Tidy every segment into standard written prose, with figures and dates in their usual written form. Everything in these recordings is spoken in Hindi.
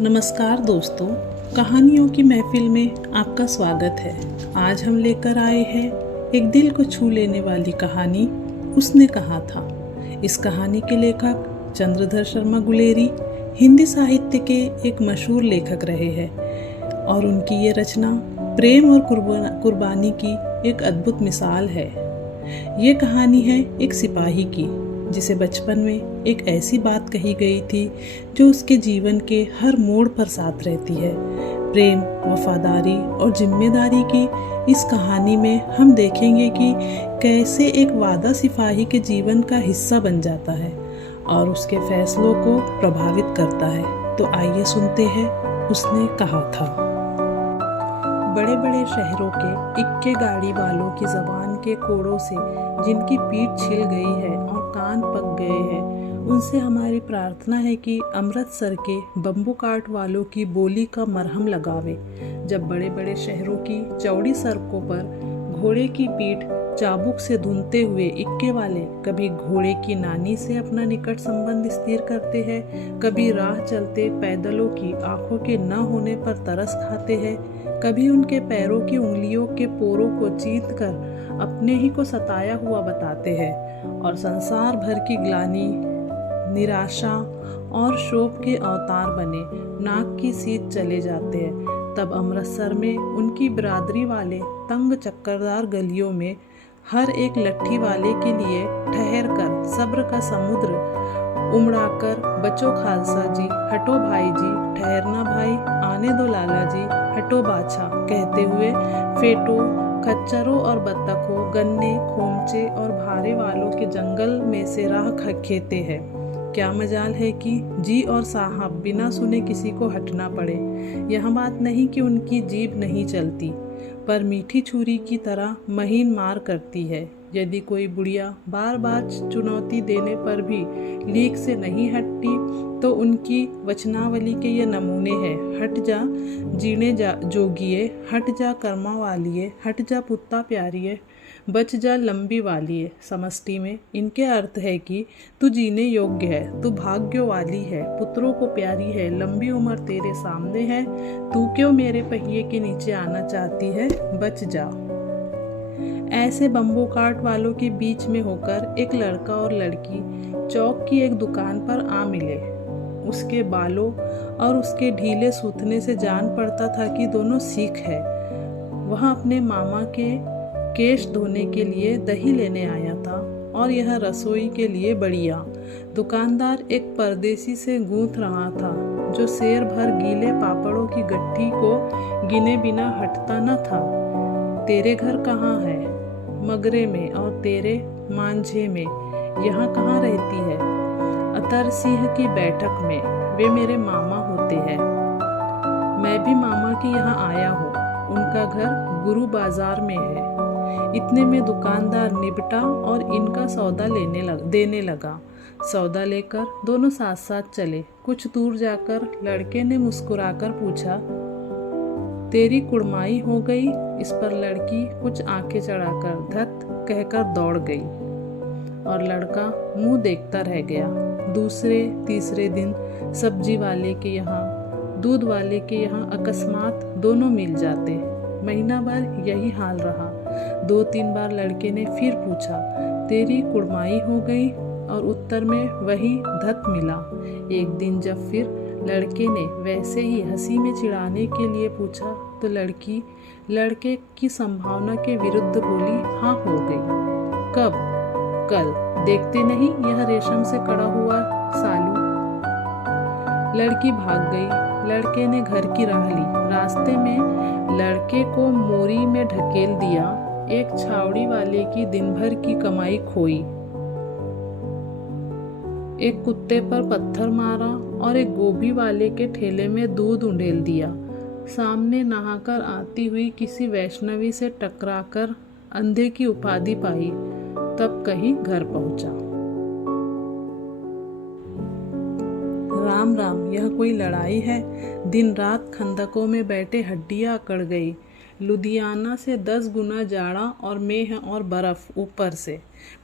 नमस्कार दोस्तों, कहानियों की महफिल में आपका स्वागत है। आज हम लेकर आए हैं एक दिल को छू लेने वाली कहानी, उसने कहा था। इस कहानी के लेखक चंद्रधर शर्मा गुलेरी हिंदी साहित्य के एक मशहूर लेखक रहे हैं और उनकी ये रचना प्रेम और कुर्बानी की एक अद्भुत मिसाल है। ये कहानी है एक सिपाही की, जिसे बचपन में एक ऐसी बात कही गई थी जो उसके जीवन के हर मोड़ पर साथ रहती है। प्रेम, वफादारी और जिम्मेदारी की इस कहानी में हम देखेंगे कि कैसे एक वादा सिपाही के जीवन का हिस्सा बन जाता है और उसके फैसलों को प्रभावित करता है। तो आइए सुनते हैं उसने कहा था। बड़े बड़े शहरों के इक्के गाड़ी वालों की जबान के कोड़ों से जिनकी पीठ छिल गई है और कान पक गए हैं, उनसे हमारी प्रार्थना है कि अमृतसर के बम्बू काट वालों की बोली का मरहम लगावे। जब बड़े बड़े शहरों की चौड़ी सड़कों पर घोड़े की पीठ चाबुक से धुनते हुए इक्के वाले कभी घोड़े की नानी से अपना निकट संबंध स्थिर करते हैं, कभी राह चलते पैदलों की आंखों के न होने पर तरस खाते हैं, कभी उनके पैरों की उंगलियों के पोरों को चीर कर अपने ही को सताया हुआ बताते हैं और संसार भर की ग्लानि, निराशा और शोक के अवतार बने नाक की सीध चले जाते हैं, तब अमृतसर में उनकी बिरादरी वाले तंग चक्करदार गलियों में हर एक लट्ठी वाले के लिए ठहर कर सब्र का समुद्र उमड़ाकर बचो खालसा जी, हटो भाई जी, ठहरना भाई, आने दो लाला जी, हटो बाछा कहते हुए फेटो, खच्चरों और बत्तखों, गन्ने, खोमचे और भारे वालों के जंगल में से राह खेते हैं। क्या मजाल है कि जी और साहब बिना सुने किसी को हटना पड़े। यह बात नहीं कि उनकी जीभ नहीं चलती, पर मीठी छुरी की तरह महीन मार करती है। यदि कोई बुढ़िया बार बार चुनौती देने पर भी लीक से नहीं हटती, तो उनकी वचनावली के ये नमूने हैं। हट जा जीने जा जोगिए, हट जा कर्मा वालिए, हट जा पुत्ता प्यारिए, बच जा लंबी वालिए। समष्टि में इनके अर्थ है कि तू जीने योग्य है, तू भाग्य वाली है, पुत्रों को प्यारी है, लंबी उम्र तेरे सामने है, तू क्यों मेरे पहिए के नीचे आना चाहती है, बच जा। ऐसे बम्बू काट वालों के बीच में होकर एक लड़का और लड़की चौक की एक दुकान पर आ मिले। उसके बालों और उसके ढीले सूथने से जान पड़ता था कि दोनों सिख है। वह अपने मामा के केश धोने के लिए दही लेने आया था और यह रसोई के लिए बढ़िया। दुकानदार एक परदेसी से गूंथ रहा था जो शेर भर गीले पापड़ों की गट्ठी को गिने बिना हटता न था। तेरे घर कहाँ है? मगरे में। और तेरे? मांझे में। यहाँ कहाँ रहती है? अतर सिंह की बैठक में। वे मेरे मामा होते हैं। मैं भी मामा के यहाँ आया हूँ। उनका घर गुरु बाजार में है। इतने में दुकानदार निपटा और इनका सौदा देने लगा। सौदा लेकर दोनों साथ साथ चले। कुछ दूर जाकर लड़के ने मुस्कुराकर पूछा, तेरी कुड़माई हो गई? इस पर लड़की कुछ आंखें चढ़ाकर धत कहकर दौड़ गई और लड़का मुंह देखता रह गया। दूसरे तीसरे दिन सब्जी वाले के यहाँ, दूध वाले के यहाँ अकस्मात दोनों मिल जाते। महीना भर यही हाल रहा। 2-3 बार लड़के ने फिर पूछा, तेरी कुड़माई हो गई? और उत्तर में वही धत मिला। एक दिन जब फिर लड़के ने वैसे ही हंसी में चिढ़ाने के लिए पूछा, तो लड़की लड़के की संभावना के विरुद्ध बोली, हाँ हो गई। कब? कल। देखते नहीं यह रेशम से कड़ा हुआ सालू? लड़की भाग गई। लड़के ने घर की राह ली। रास्ते में लड़के को मोरी में ढकेल दिया। एक छावड़ी वाले की दिन भर की कमाई खोई। एक कुत्ते पर पत्थर मारा और एक गोभी वाले के ठेले में दूध उंडेल दिया। सामने नहाकर आती हुई किसी वैष्णवी से टकराकर अंधे की उपाधि पाई। तब कहीं घर पहुंचा। राम राम, यह कोई लड़ाई है? दिन रात खंदकों में बैठे हड्डियां अकड़ गई। लुधियाना से 10 गुना जाड़ा और मेह और बर्फ ऊपर से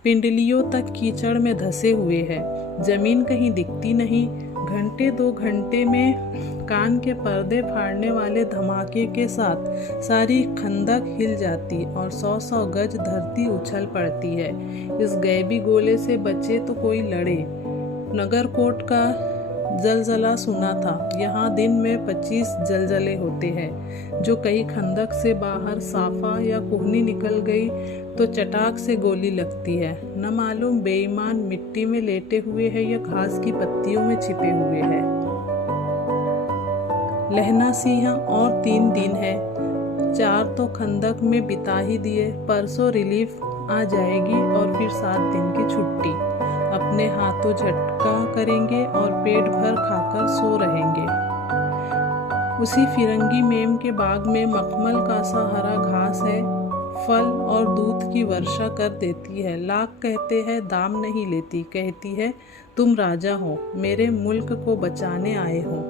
पिंडलियों तक कीचड़ में धंसे हुए है। जमीन कहीं दिखती नहीं। घंटे 2 घंटे में कान के पर्दे फाड़ने वाले धमाके के साथ सारी खंदक हिल जाती और 100-100 गज धरती उछल पड़ती है। इस गैबी गोले से बचे तो कोई लड़े। नगरकोट का जलजला सुना था। यहाँ दिन में 25 जलजले होते हैं। जो कहीं खंदक से बाहर साफा या कोहनी निकल गई तो चटाक से गोली लगती है। न मालूम बेईमान मिट्टी में लेटे हुए है या घास की पत्तियों में छिपे हुए है। लहना सिंह और 3 दिन है। 4 तो खंदक में बिता ही दिए। परसों रिलीफ आ जाएगी और फिर 7 दिन की छुट्टी। अपने हाथों झटका करेंगे और पेट भर खाकर सो रहेंगे। उसी फिरंगी मेम के बाग में मखमल का सा हरा घास है। फल और दूध की वर्षा कर देती है। लाख कहते हैं दाम नहीं लेती। कहती है तुम राजा हो, मेरे मुल्क को बचाने आए हो।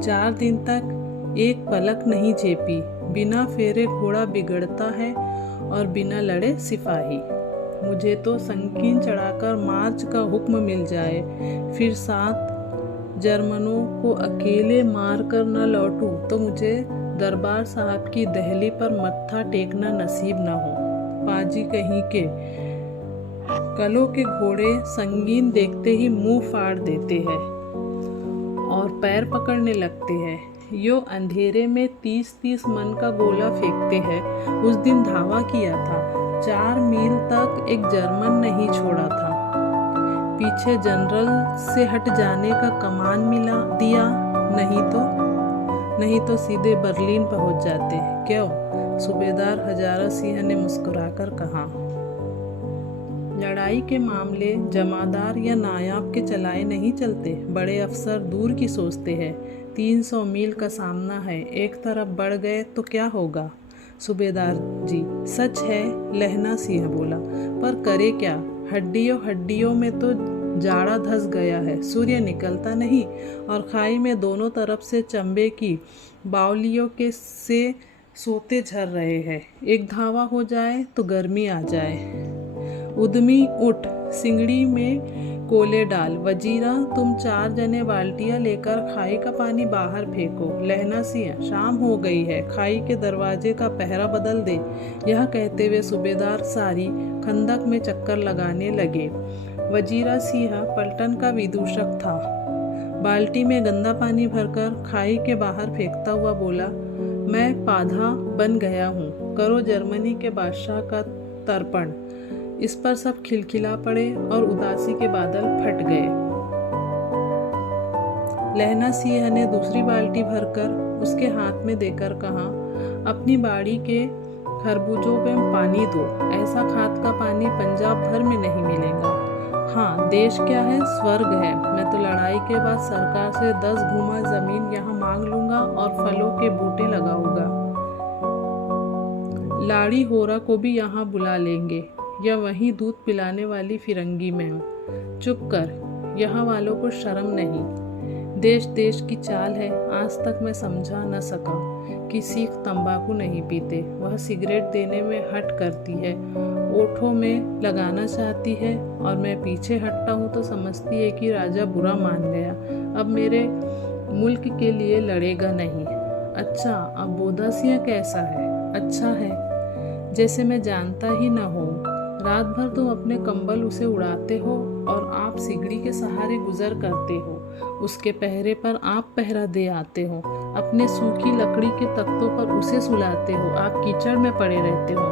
4 दिन तक एक पलक नहीं झेपी। बिना फेरे घोड़ा बिगड़ता है और बिना लड़े सिपाही। मुझे तो संकीन चढ़ाकर मार्च का हुक्म मिल जाए, फिर 7 जर्मनों को अकेले मार कर न लौटूं तो मुझे दरबार साहब की दहली पर मत्था टेकना नसीब न हो। पाजी कहीं के कलों के घोड़े संगीन देखते ही मुंह फाड़ देते हैं और पैर पकड़ने लगते हैं। यो अंधेरे में 30-30 मन का गोला फेंकते हैं। उस दिन धावा किया था। 4 मील तक एक जर्मन नहीं छोड़ा था। पीछे जनरल से हट जाने का कमान मिला दिया, नहीं तो सीधे बर्लिन पहुंच जाते। क्यों? सूबेदार हजारा सिंह ने मुस्कुराकर कहा। लड़ाई के मामले जमादार या नायाब के चलाए नहीं चलते। बड़े अफसर दूर की सोचते हैं। 300 मील का सामना है। एक तरफ बढ़ गए तो क्या होगा? सूबेदार जी सच है, लहना सिंह बोला, पर करे क्या? हड्डियों में तो जाड़ा धस गया है। सूर्य निकलता नहीं और खाई में दोनों तरफ से चंबे की बावलियों के से सोते झर रहे हैं। एक धावा हो जाए तो गर्मी आ जाए। उद्यमी उठ, सिंगड़ी में कोले डाल। वजीरा तुम 4 जने बाल्टियां लेकर खाई का पानी बाहर फेंको। लहना सिंह शाम हो गई है, खाई के दरवाजे का पहरा बदल दे। यह कहते हुए सूबेदार सारी खंदक में चक्कर लगाने लगे। वजीरा सिंह पलटन का विदूषक था। बाल्टी में गंदा पानी भरकर खाई के बाहर फेंकता हुआ बोला, मैं पाधा बन गया हूँ। करो जर्मनी के बादशाह का तर्पण। इस पर सब खिलखिला पड़े और उदासी के बादल फट गए। लहना सिंह ने दूसरी बाल्टी भरकर उसके हाथ में देकर कहा, अपनी बाड़ी के खरबूजों में पानी दो। ऐसा खाद का पानी पंजाब भर में नहीं मिलेगा। हाँ, देश क्या है, स्वर्ग है। मैं तो लड़ाई के बाद सरकार से 10 घुमा जमीन यहाँ मांग लूंगा और फलों के बूटे लगाऊंगा। लाड़ी होरा को भी यहाँ बुला लेंगे, या वहीं दूध पिलाने वाली फिरंगी में। चुप कर, यहाँ वालों को शर्म नहीं। देश देश की चाल है। आज तक मैं समझा न सका कि सिख तंबाकू नहीं पीते। वह सिगरेट देने में हट करती है, ओठों में लगाना चाहती है, और मैं पीछे हटता हूँ तो समझती है कि राजा बुरा मान गया, अब मेरे मुल्क के लिए लड़ेगा नहीं। अच्छा, अब बोधा सिंह कैसा है? अच्छा है, जैसे मैं जानता ही न हो। रात भर तुम अपने कंबल उसे उड़ाते हो और आप सिगड़ी के सहारे गुजर करते हो। उसके पहरे पर आप पहरा दे आते हो। अपने सूखी लकड़ी के तख्तों पर उसे सुलाते हो। आप कीचड़ में पड़े रहते हो।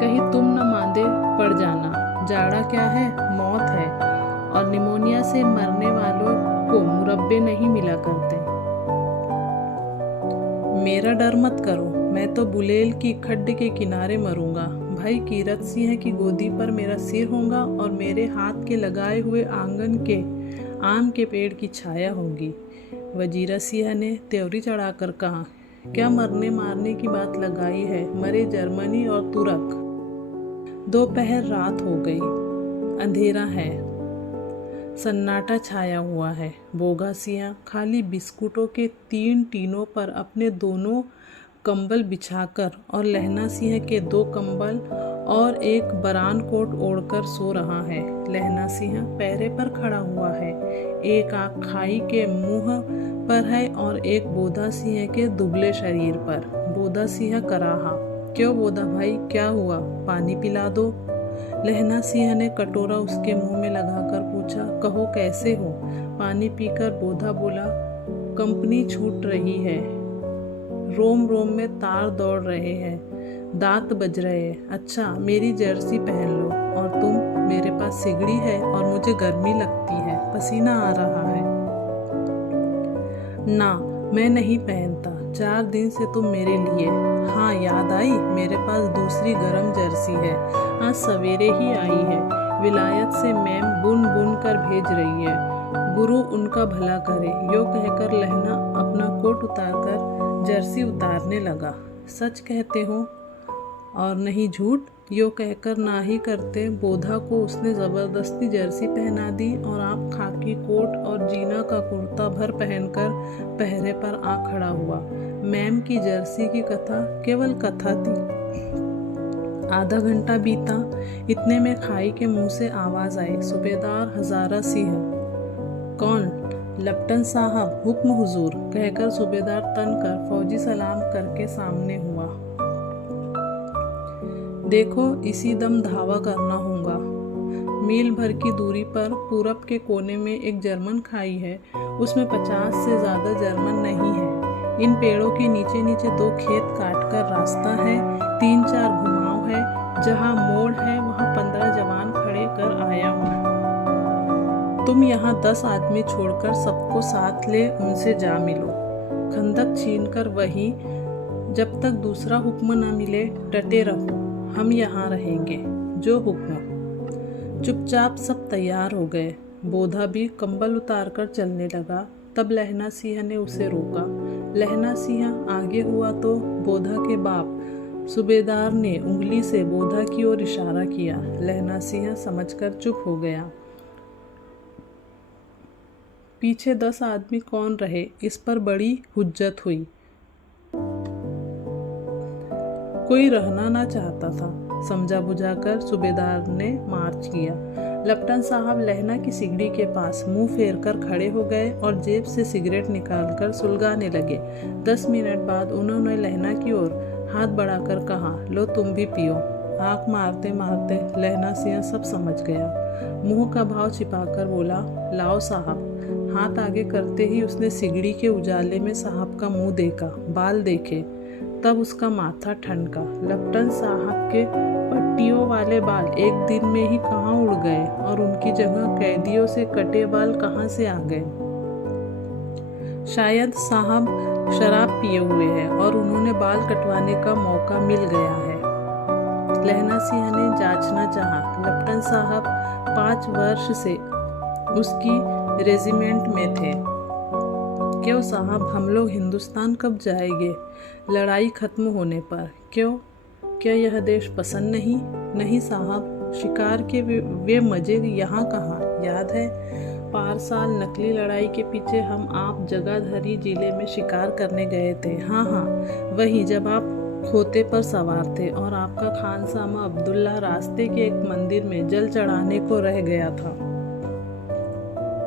कहीं तुम न मांदे पड़ जाना। जाड़ा क्या है, मौत है, और निमोनिया से मरने वालों को मुरब्बे नहीं मिला करते। मेरा डर मत करो, मैं तो बुलेल की खड्ड के किनारे मरूंगा। भाई कीरत सिंह की गोदी पर मेरा सिर होगा और मेरे हाथ के लगाए हुए आंगन के आम के पेड़ की छाया होगी। वजीरा सिंह ने त्योरी चढ़ाकर कहा, क्या मरने मारने की बात लगाई है? मरे जर्मनी और तुर्क। दोपहर रात हो गई, अंधेरा है, सन्नाटा छाया हुआ है। बोगा सिंह खाली बिस्कुटों के 3 टीनों पर अपने दोनों कंबल बिछाकर और लहना सिंह के 2 कंबल और एक बरान कोट ओढ़कर सो रहा है। लहना सिंह पैरे पर खड़ा हुआ है, एक आँख खाई के मुंह पर है और एक बोधा सिंह के दुबले शरीर पर। बोधा सिंह कराहा, क्यों बोधा भाई, क्या हुआ, पानी पिला दो। लहना सिंह ने कटोरा उसके मुंह में लगाकर पूछा, कहो कैसे हो। पानी पीकर बोधा बोला, कंपनी छूट रही है, रोम रोम में तार दौड़ रहे हैं, दांत बज रहे हैं। अच्छा मेरी जर्सी पहन लो। और तुम, मेरे पास सिगड़ी है और मुझे गर्मी लगती है, पसीना आ रहा है। ना, मैं नहीं पहनता, 4 दिन से तुम मेरे लिए। हाँ याद आई, मेरे पास दूसरी गरम जर्सी है, आज सवेरे ही आई है, विलायत से मैम बुन बुन कर भेज रही है, गुरु उनका भला करे। यो कहकर लहना अपना कोट उतारकर जर्सी उतारने लगा। सच कहते हो और नहीं झूठ, यो कहकर ना ही करते बोधा को उसने ज़बरदस्ती जर्सी पहना दी और आप खाकी कोट और जीना का कुर्ता भर पहनकर पहरे पर आ खड़ा हुआ। मैम की जर्सी की कथा केवल कथा थी। आधा घंटा बीता, इतने में खाई के मुंह से आवाज़ आई, सूबेदार हज़ारा सिंह। कौन? लेफ्टिनेंट साहब, हुक्म हुजूर, कहकर सूबेदार तनकर फौजी सलाम करके सामने हुआ। देखो इसी दम धावा करना होगा। मील भर की दूरी पर पूरब के कोने में एक जर्मन खाई है, उसमें 50 से ज़्यादा जर्मन नहीं है। इन पेड़ों के नीचे नीचे 2 खेत काटकर रास्ता है, 3-4 घुमाव है, जहाँ मोड़ है वहाँ 15 जवान खड़े कर आया हूँ। तुम यहाँ 10 आदमी छोड़कर सबको साथ ले उनसे जा मिलो। खंदक छीनकर वहीं, जब तक दूसरा हुक्म न मिले डटे रहो, हम यहाँ रहेंगे, जो हुक्म। चुपचाप सब तैयार हो गए। बोधा भी कंबल उतारकर चलने लगा। तब लहना सिंह ने उसे रोका। लहना सिंह आगे हुआ तो बोधा के बाप सूबेदार ने उंगली से बोधा की ओर इशारा किया। लहना सिंह समझकर चुप हो गया। पीछे 10 आदमी कौन रहे, इस पर बड़ी हुज्जत हुई। कोई रहना ना चाहता था। समझा बुझाकर सूबेदार ने मार्च किया। लेफ्टिनेंट साहब लहना की सिगड़ी के पास मुंह फेर कर खड़े हो गए और जेब से सिगरेट निकालकर सुलगाने लगे। 10 मिनट बाद उन्होंने लहना की ओर हाथ बढ़ाकर कहा, लो तुम भी पियो। आँख मारते मारते लहना सिंह सब समझ गया। मुंह का भाव छिपाकर बोला, लाओ साहब। हाथ आगे करते ही उसने सिगड़ी के उजाले में साहब का मुंह देखा, बाल देखे, तब उसका माथा ठनका। लेफ्टिनेंट साहब के पट्टियों वाले बाल एक दिन में ही कहाँ उड़ गए और उनकी जगह कैदियों से कटे बाल कहाँ से आ गए। शायद साहब शराब पिए हुए हैं और उन्होंने बाल कटवाने का मौका मिल गया है। लहना सिंह ने जांचना चाहा। लेफ्टिनेंट साहब 5 वर्ष से उसकी रेजिमेंट में थे। क्यों साहब, हम लोग हिंदुस्तान कब जाएंगे? लड़ाई खत्म होने पर। क्यों, क्या यह देश पसंद नहीं? नहीं साहब, शिकार के वे मज़े यहाँ कहाँ। याद है, पार साल नकली लड़ाई के पीछे हम आप जगाधरी जिले में शिकार करने गए थे। हाँ हाँ, वही, जब आप खोते पर सवार थे और आपका खानसामा अब्दुल्ला रास्ते के एक मंदिर में जल चढ़ाने को रह गया था।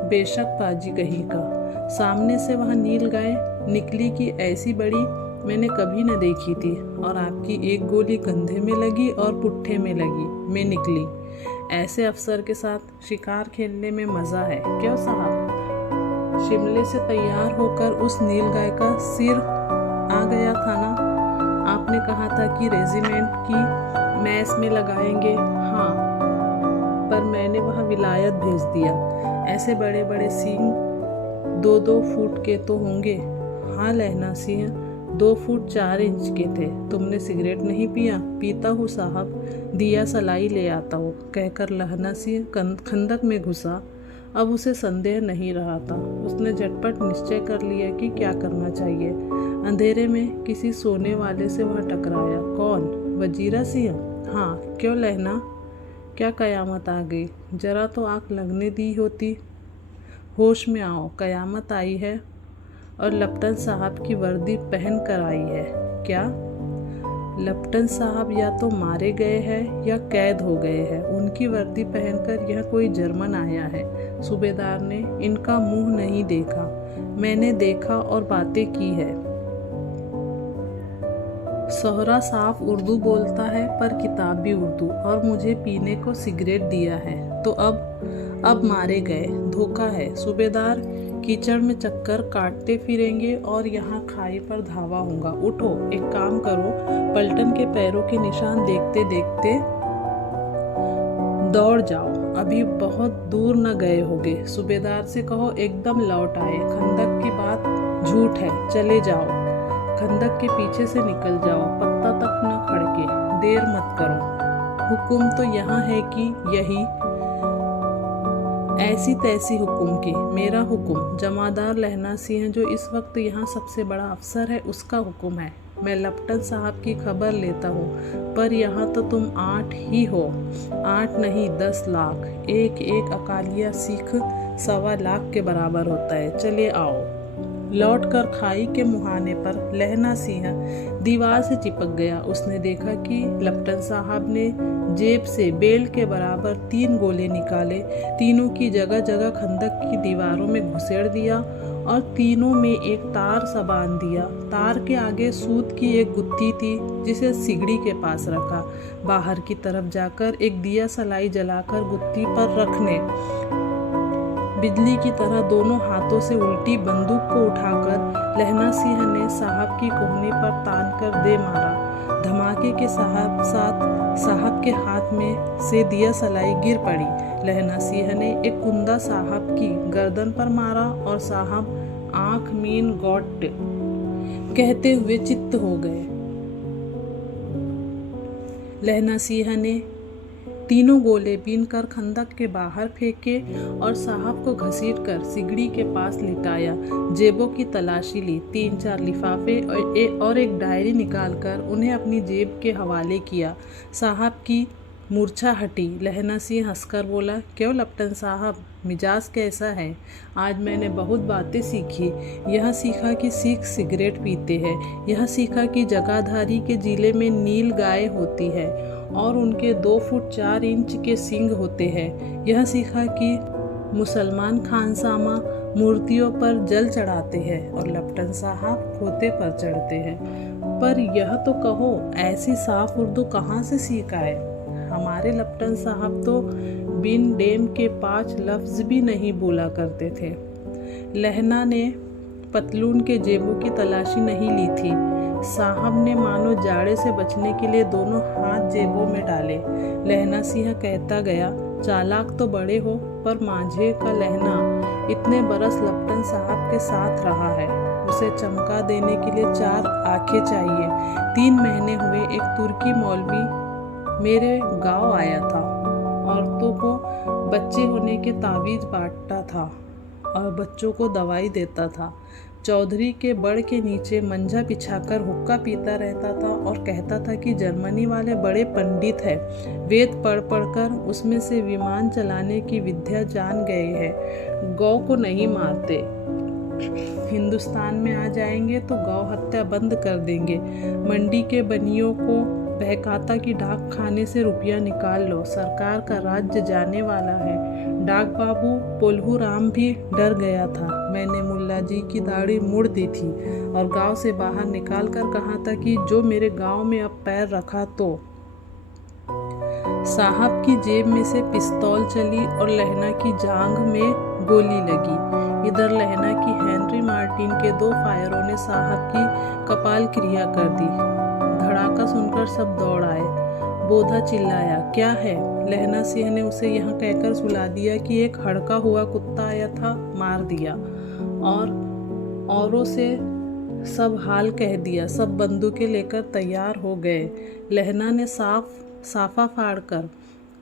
बेशक पाजी कहीं का। सामने से वहाँ नील गाय निकली कि ऐसी बड़ी मैंने कभी न देखी थी, और आपकी एक गोली कंधे में लगी और पुट्ठे में लगी, मैं निकली। ऐसे अफसर के साथ शिकार खेलने में मज़ा है। क्यों साहब? शिमले से तैयार होकर उस नील गाय का सिर आ गया था ना। आपने कहा था कि रेजिमेंट की मैस में लगाएंगे। हाँ, पर मैंने वह विलायत भेज दिया। ऐसे बड़े बड़े सींग 2-2 फुट के तो होंगे। हाँ लहना सिंह, 2 फुट 4 इंच के थे। तुमने सिगरेट नहीं पिया? पीता हूँ साहब, दिया सलाई ले आता हूँ, कहकर लहना सिंह खंदक में घुसा। अब उसे संदेह नहीं रहा था। उसने झटपट निश्चय कर लिया कि क्या करना चाहिए। अंधेरे में किसी सोने वाले से वह टकराया। कौन? वजीरा सिंह। हाँ, क्यों लहना, क्या कयामत आ गई? जरा तो आँख लगने दी होती। होश में आओ, कयामत आई है और लेफ्टिनेंट साहब की वर्दी पहन कर आई है। क्या? लेफ्टिनेंट साहब या तो मारे गए हैं या कैद हो गए हैं। उनकी वर्दी पहनकर यह कोई जर्मन आया है। सूबेदार ने इनका मुंह नहीं देखा। मैंने देखा और बातें की है। सोहरा साफ उर्दू बोलता है पर किताब भी उर्दू, और मुझे पीने को सिगरेट दिया है। तो अब मारे गए, धोखा है। सूबेदार, कीचड़ में चक्कर काटते फिरेंगे और यहाँ खाई पर धावा होगा। उठो, एक काम करो, पलटन के पैरों के निशान देखते देखते दौड़ जाओ। अभी बहुत दूर न गए होगे। सूबेदार से कहो एकदम लौट आए। खंदक की बात झूठ है, चले जाओ। खंदक के पीछे से निकल जाओ, पत्ता तक न खड़के। देर मत करो। हुक्म तो यहाँ है कि यही ऐसी तैसी हुक्म की। मेरा हुक्म जमादार लहना सिंह, जो इस वक्त यहाँ सबसे बड़ा अफसर है, उसका हुक्म है। मैं लेफ्टिनेंट साहब की खबर लेता हूँ, पर यहाँ तो तुम 8 ही हो। 8 नहीं, 10 लाख। एक एक अकालिया सिख 1.25 लाख के बराबर होता है। चले आओ। लौटकर खाई के मुहाने पर लहना सिंह दीवार से चिपक गया। उसने देखा कि लेफ्टिनेंट साहब ने जेब से बेल के बराबर 3 गोले निकाले। तीनों की जगह जगह खंदक की दीवारों में घुसेड़ दिया और तीनों में एक तार सा बांध दिया। तार के आगे सूत की एक गुत्थी थी, जिसे सिगड़ी के पास रखा। बाहर की तरफ जाकर एक दिया सलाई जलाकर गुत्थी पर रखने, बिजली की तरह दोनों हाथों से उल्टी बंदूक को उठाकर लहना सिंह ने साहब की कोहनी पर तान कर दे मारा। धमाके के साहब के हाथ में से दिया सलाई गिर पड़ी। लहना सिंह ने एक कुंदा साहब की गर्दन पर मारा और साहब आंख मीन गॉड कहते हुए चित्त हो गए। लहना सिंह ने तीनों गोले बीनकर खंदक के बाहर फेंके और साहब को घसीटकर सिगड़ी के पास लिटाया। जेबों की तलाशी ली। 3-4 लिफाफे और एक डायरी निकालकर उन्हें अपनी जेब के हवाले किया। साहब की मूर्छा हटी। लहना सिंह हंसकर बोला, क्यों लेफ्टिनेंट साहब, मिजाज कैसा है? आज मैंने बहुत बातें सीखी। यह सीखा कि सिख सिगरेट पीते हैं। यह सीखा कि जगाधारी के जिले में नील गाय होती है और उनके 2 फुट 4 इंच के सींग होते हैं। यह सीखा कि मुसलमान खानसामा मूर्तियों पर जल चढ़ाते हैं और लेफ्टिनेंट साहब खोते पर चढ़ते हैं। पर यह तो कहो, ऐसी साफ उर्दू कहाँ से सीख आए? हमारे लेफ्टिनेंट साहब तो बिन डेम के 5 लफ्ज भी नहीं बोला करते थे। लहना ने पतलून के जेबों की तलाशी नहीं ली थी। साहब ने मानो जाड़े से बचने के लिए दोनों हाथ जेबों में डाले। लहना सिंह कहता गया, चालाक तो बड़े हो, पर माझे का लहना इतने बरस लेफ्टिनेंट साहब के साथ रहा है। उसे चमका देने के लिए 4 आंखें चाहिए। 3 महीने हुए एक तुर्की मौलवी मेरे गांव आया था। औरतों को बच्चे होने के तावीज़ बांटता था और बच्चों को दवाई देता था। चौधरी के बड़ के नीचे मंजा बिछाकर हुक्का पीता रहता था और कहता था कि जर्मनी वाले बड़े पंडित हैं, वेद पढ़ पढ़कर उसमें से विमान चलाने की विद्या जान गए हैं। गौ को नहीं मारते। हिंदुस्तान में आ जाएंगे तो गौ हत्या बंद कर देंगे। मंडी के बनियों को बहकाता कि डाक खाने से रुपया निकाल लो, सरकार का राज्य जाने वाला है। डाक बाबू पोल्हू राम भी डर गया था। मैंने मुल्ला जी की दाढ़ी मुड़ दी थी और गांव से बाहर निकाल कर कहा था कि जो मेरे गांव में अब पैर रखा तो। साहब की जेब में से पिस्तौल चली और लहना की जांघ में गोली लगी। इधर लहना की हेनरी मार्टिन के 2 फायरों ने साहब की कपाल क्रिया कर दी। धड़ाका सुनकर सब दौड़ आए। बोधा चिल्लाया, क्या है? लहना सिंह ने उसे यह कहकर सुला दिया कि एक हड़का हुआ कुत्ता आया था, मार दिया। और औरों से सब हाल कह दिया। सब बंदूकें लेकर तैयार हो गए। लहना ने साफा फाड़कर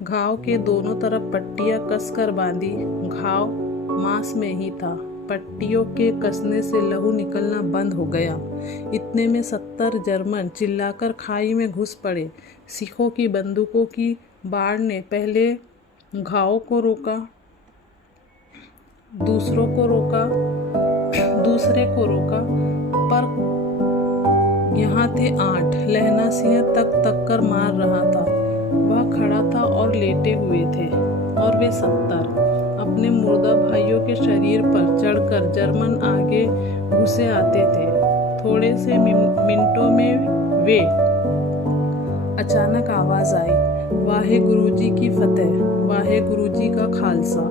घाव के दोनों तरफ पट्टियां कसकर बांधी। घाव मांस में ही था। पट्टियों के कसने से लहू निकलना बंद हो गया। इतने में 70 जर्मन चिल्लाकर खाई में घुस पड़े। सिखों की बंदूकों की बाढ़ ने पहले घाव को रोका, दूसरे को रोका, पर यहाँ थे 8। लहना सिंह तक तक कर मार रहा था। वह खड़ा था और लेटे हुए थे, और वे 70 अपने मुर्दा भाइयों के शरीर पर चढ़कर जर्मन आगे घुसे आते थे। थोड़े से मिनटों में वे अचानक आवाज आई, वाहे गुरुजी की फतेह, वाहे गुरुजी का खालसा।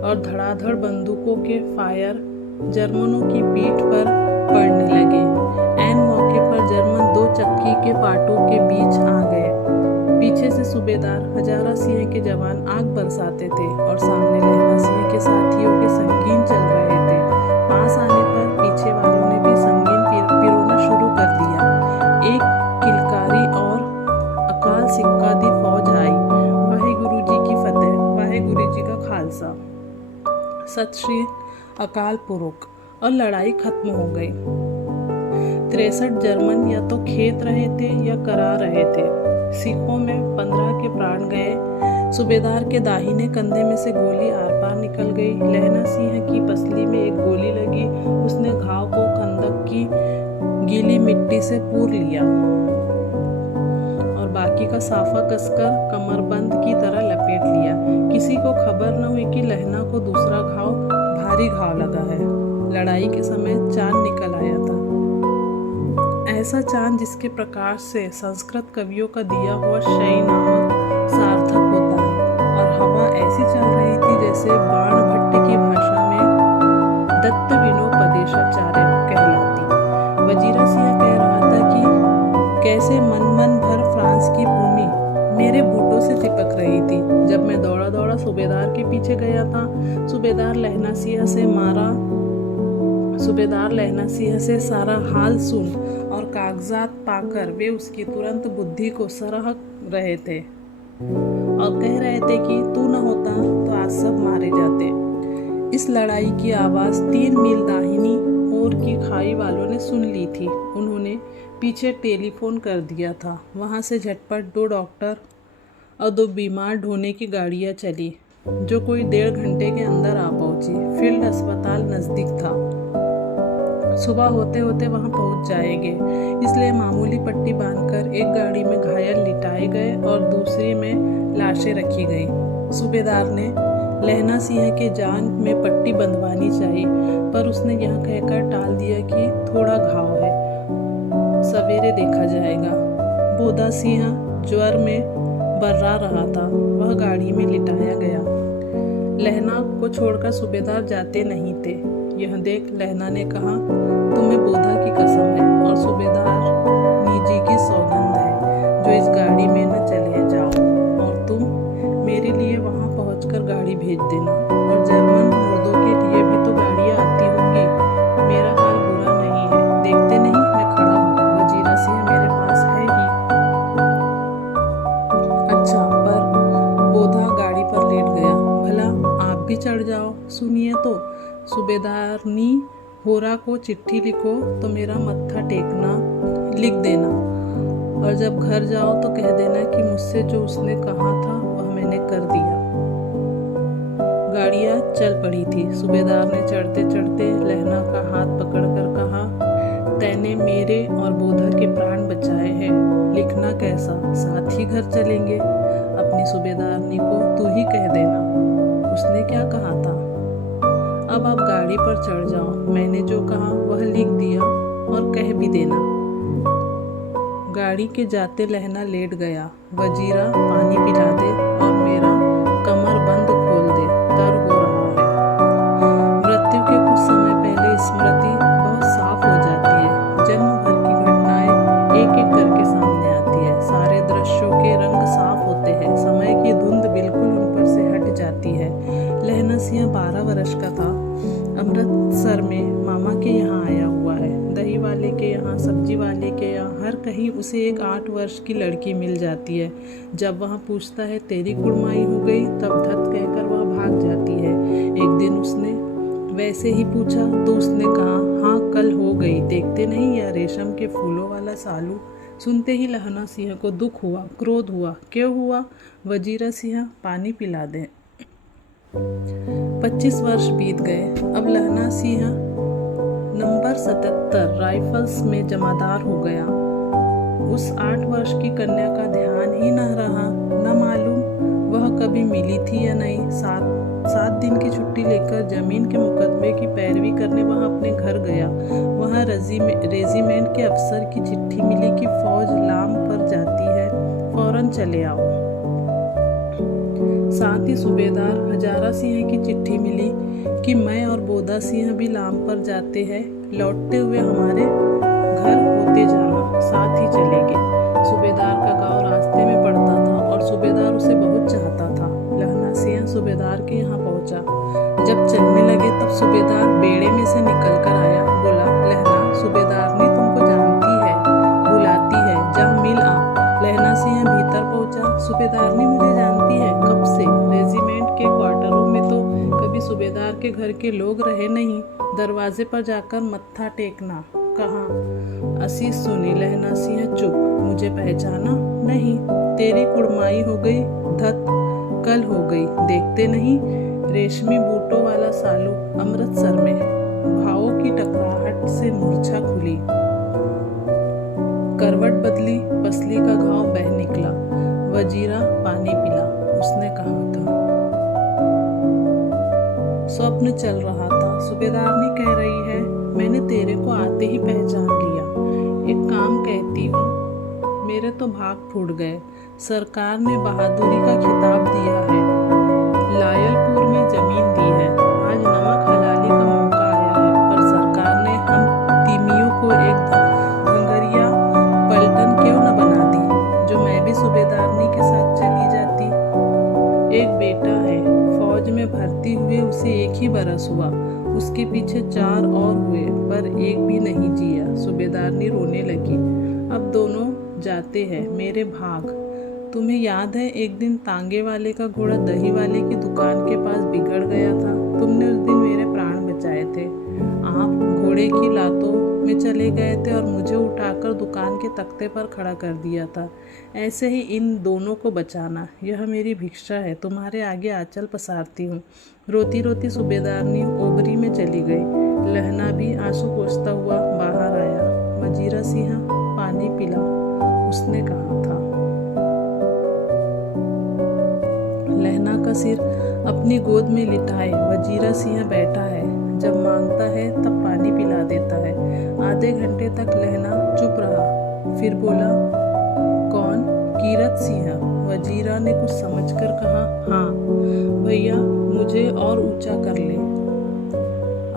और धड़ाधड़ बंदूकों के फायर जर्मनों की पीठ पर पड़ने लगे। ऐन मौके पर जर्मन 2 चक्की के पाटों के बीच आ गए। पीछे से सूबेदार हजारा सिंह के जवान आग बरसाते थे और सामने लहना सिंह के साथियों के संगीन चल रहे थे। पास आने पर पीछे वालों ने भी संगीन पिरोना शुरू कर दिया। एक किलकारी और अकाल सिक्का दी फौज आई, वाहे गुरुजी की फतेह, वाहे गुरुजी का खालसा। सत श्री अकाल पुरख, और लड़ाई खत्म हो गई। 63 जर्मन या तो खेत रहे थे या करा रहे थे। सिखों में 15 के प्राण गए। सूबेदार के दाहिने कंधे में से गोली आर पार निकल गई। लहना सिंह की पसली में एक गोली लगी। उसने घाव को खंदक की गीली मिट्टी से पूर लिया और बाकी का साफा कसकर कमरबंद की तरह लपेट लिया। किसी को खबर न हुई कि लहना को दूसरा घाव, भारी घाव लगा है। लड़ाई के समय चांद निकल आया था, ऐसा चांद जिसके प्रकाश से संस्कृत कवियों का दिया हुआ शय नामक सार्थक होता है। और हवा ऐसी चल रही थी जैसे बाण भट्ट की भाषा में दत्त विनोपदेशाचार्य कहलाती। वजीरा सिंह कह रहा था कि कैसे मन मन भर फ्रांस की भूमि मेरे बूटों से चिपक रही थी। जब मैं दौड़ा दौड़ा सूबेदार के पीछे गया था, सूबेदार लहना सिंह से सारा हाल सुन और कागजात पाकर वे उसकी तुरंत बुद्धि को सरह रहे थे और कह रहे थे कि तू न होता तो आज सब मारे जाते। इस लड़ाई की आवाज़ 3 मील दाहिनी ओर की खाई वालों ने सुन ली थी। उन्होंने पीछे टेलीफोन कर दिया था। वहाँ से झटपट 2 डॉक्टर और 2 बीमार ढोने की गाड़ियाँ चली, जो कोई 1.5 घंटे के अंदर आ पहुँची। फील्ड अस्पताल नज़दीक था। सुबह होते होते वहां पहुंच जाएंगे, इसलिए मामूली पट्टी बांधकर एक गाड़ी में घायल लिटाए गए और दूसरी में लाशें रखी गई। सूबेदार ने लहना सिंह के जान में पट्टी बंधवानी चाहिए, पर उसने यह कहकर टाल दिया कि थोड़ा घाव है, सवेरे देखा जाएगा। बोधा सिंह ज्वर में बर्रा रहा था। वह गाड़ी में लिटाया गया। लहना को छोड़कर सूबेदार जाते नहीं थे। यह देख लहना ने कहा, तुम्हें बोधा की कसम है और सूबेदार निजी की सौगंध है जो इस गाड़ी में न चले जाओ, और तुम मेरे लिए वहां पहुंचकर गाड़ी भेज देना। और जर्मन मुर्दों के लिए भी तो गाड़ियां आती होंगी। मेरा हाल बुरा नहीं है, देखते नहीं मैं खड़ा हूँ। वजीरा सिंह मेरे पास है ही। अच्छा, पर बोधा गाड़ी पर लेट गया। भला आप भी चढ़ जाओ। सुनिए तो, सूबेदारनी होरा को चिट्ठी लिखो तो मेरा मत्था टेकना लिख देना, और जब घर जाओ तो कह देना कि मुझसे जो उसने कहा था वह मैंने कर दिया। गाड़ियाँ चल पड़ी थी। सूबेदार ने चढ़ते चढ़ते लहना का हाथ पकड़कर कहा, तैने मेरे और बोधा के प्राण बचाए हैं, लिखना कैसा, साथ ही घर चलेंगे। अपनी सूबेदारनी को तू ही कह देना, उसने क्या कहा था। अब आप गाड़ी पर चढ़ जाओ, मैंने जो कहा वह लिख दिया और कह भी देना। गाड़ी के जाते लहना लेट गया। वजीरा पानी पिला दे और मेरा कमर बंद खोल दे, तर हो रहा है। मृत्यु के कुछ समय पहले स्मृति बहुत साफ हो जाती है। जन्म भर की घटनाएं एक एक करके सामने आती है। सारे दृश्यों के रंग साफ होते हैं। समय की धुंध बिल्कुल उन पर से हट जाती है। लहना सिंह 12 वर्ष का था। अमृतसर में मामा के यहाँ आया हुआ है। दही वाले के यहाँ, सब्जी वाले के यहाँ, हर कहीं उसे एक 8 वर्ष की लड़की मिल जाती है। जब वह पूछता है तेरी कुड़माई हो गई, तब धत कहकर वह भाग जाती है। एक दिन उसने वैसे ही पूछा तो उसने कहा, हाँ कल हो गई, देखते नहीं यह रेशम के फूलों वाला सालू। सुनते ही लहना सिंह को दुख हुआ, क्रोध हुआ। क्यों हुआ? वजीरा सिंह पानी पिला दे। 25 वर्ष बीत गए। अब लहना सिंह नंबर 77 राइफल्स में जमादार हो गया। उस 8 वर्ष की कन्या का ध्यान ही न रहा, न मालूम वह कभी मिली थी या नहीं। 7 दिन की छुट्टी लेकर जमीन के मुकदमे की पैरवी करने वह अपने घर गया। वहाँ रेजिमेंट के अफसर की चिट्ठी मिली कि फौज लाम पर जाती है, फौरन चले आओ। साथ ही सूबेदार हजारा सिंह की चिट्ठी मिली कि मैं और बोदा सिंह भी लाम पर जाते हैं, लौटते हुए हमारे घर होते जाना, साथ ही चलेंगे। सूबेदार का गांव रास्ते में पड़ता था और सूबेदार उसे बहुत चाहता था। लहना सिंह सूबेदार के यहाँ पहुंचा। जब चलने लगे तब सूबेदार बेड़े में से निकल कर आया। बोला, लहना, सूबेदारनी तुमको जानती है, बुलाती है, जा मिल आ। लहना सिंह भीतर पहुंचा। सूबेदारनी मुझे जानती है, कब से? रेजिमेंट के क्वार्टरों में तो कभी सूबेदार के घर के लोग रहे नहीं। दरवाजे पर जाकर मत्था टेकना। कहाँ? असीस सुनी। लहना सिंह चुप। मुझे पहचाना नहीं? तेरी कुड़माई हो गई, धत कल हो गई, देखते नहीं? रेशमी बूटों वाला सालू अमृतसर में। भावों की टकराहट से मूर्छा खुली, करवट बदली, पसली का घाव बह निकला। वजीरा पानी पिला, उसने कहा था। स्वप्न चल रहा था। सूबेदारनी कह रही है, मैंने तेरे को आते ही पहचान लिया। एक काम कहती हूँ, मेरे तो भाग फूट गए। सरकार ने बहादुरी का खिताब दिया है, लायलपुर में जमीन दी है। आज नमक हलाली का मौका आया है, पर सरकार ने हम तिमियों को एक धंगरिया पलटन क्यों न बना दी, जो मैं भी सूबेदारनी के साथ चली जाती। एक बेटा है, फौज में भर्ती हुए उसे 1 ही बरस हुआ। उसके पीछे 4 और हुए, पर एक भी नहीं जिया। सूबेदारनी रोने लगी। अब दोनों जाते हैं, मेरे भाग। तुम्हें याद है, एक दिन तांगे वाले का घोड़ा दही वाले की दुकान के पास बिगड़ गया था। तुमने उस दिन मेरे प्राण बचाए थे। आप घोड़े की लातों में चले गए थे और मुझे उठाकर दुकान के तख्ते पर खड़ा कर दिया था। ऐसे ही इन दोनों को बचाना, यह मेरी भिक्षा है। तुम्हारे आगे आंचल पसारती हूँ। रोती रोती सूबेदारनी ओबरी में चली गई। लहना भी आंसू पोंछता हुआ बाहर आया। वजीरा सिंह, पानी पिला, उसने कहा था। लहना का सिर अपनी गोद में लिटाए वजीरा सिंह बैठा है। जब मांगता है तब पानी पिला देता है। आधे घंटे तक लहना चुप रहा, फिर बोला, कौन? कीरत सिंह। वजीरा ने कुछ समझकर कहा, हाँ भैया, मुझे और ऊंचा कर ले,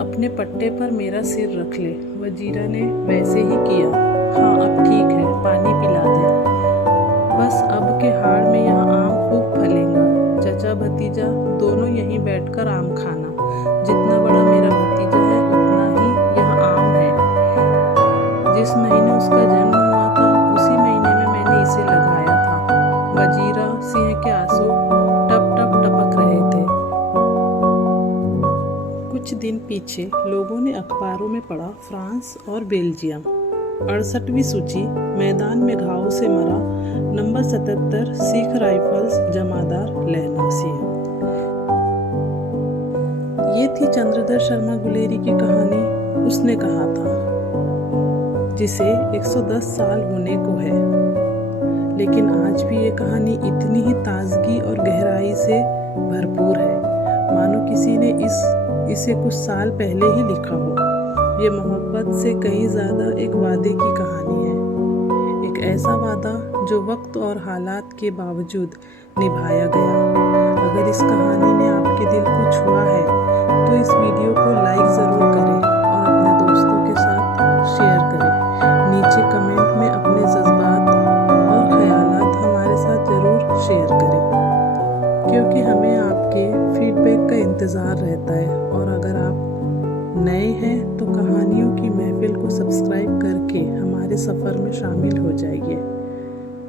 अपने पट्टे पर मेरा सिर रख ले। वजीरा ने वैसे ही किया। हाँ, अब ठीक है, पानी पिला दे। बस अब के हाड़ में यहाँ आम खूब फलेगा। चचा भतीजा दोनों यहीं बैठकर आम खाना। जितना बड़ा मेरा भतीजा है उतना ही यह आम है। जिस महीने उसका जन्म हुआ था उसी महीने में मैंने इसे लगाया था। वजीरा सिंह के आंसू टप टप टपक रहे थे। कुछ दिन पीछे लोगों ने अखबारों में पढ़ा, फ्रांस और बेल्जियम 68वीं सूची, मैदान में घाव से मरा नंबर 77 सिख राइफल्स जमादार लहना सिंह। ये थी चंद्रधर शर्मा गुलेरी की कहानी, उसने कहा था, जिसे 110 साल होने को है। लेकिन आज भी ये कहानी इतनी ही ताजगी और गहराई से भरपूर है, मानो किसी ने इसे कुछ साल पहले ही लिखा हो। ये मोहब्बत से कहीं ज़्यादा एक वादे की कहानी है, एक ऐसा वादा जो वक्त और हालात के बावजूद निभाया गया। अगर इस कहानी ने आपके दिल को छुआ है तो इस वीडियो को लाइक ज़रूर करें और अपने दोस्तों के साथ शेयर करें। नीचे कमेंट में अपने जज्बात और ख्यालात हमारे साथ ज़रूर शेयर करें, क्योंकि हमें आपके फीडबैक का इंतज़ार रहता है। और अगर आप नए हैं तो कहानियों की महफिल को सब्सक्राइब करके हमारे सफ़र में शामिल हो जाइए,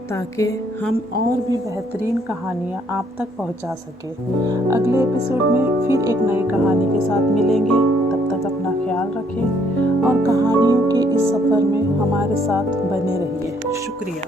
ताकि हम और भी बेहतरीन कहानियाँ आप तक पहुँचा सकें। अगले एपिसोड में फिर एक नई कहानी के साथ मिलेंगे। तब तक अपना ख्याल रखें और कहानियों के इस सफ़र में हमारे साथ बने रहिए। शुक्रिया।